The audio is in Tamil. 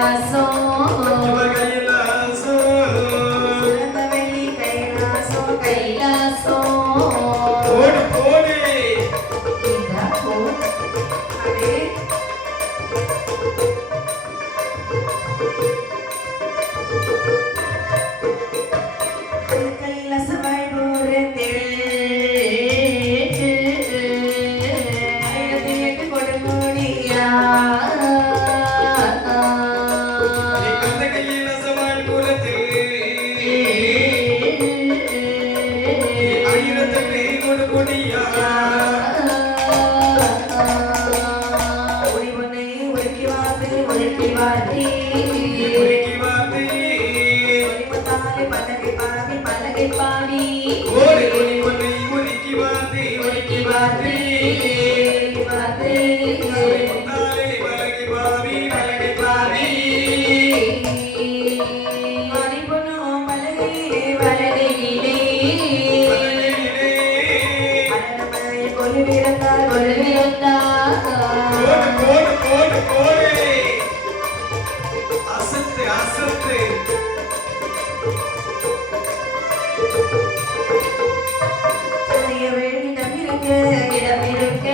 corazón. Oh! ராசத்தை இடமிருக்க இடமிருக்க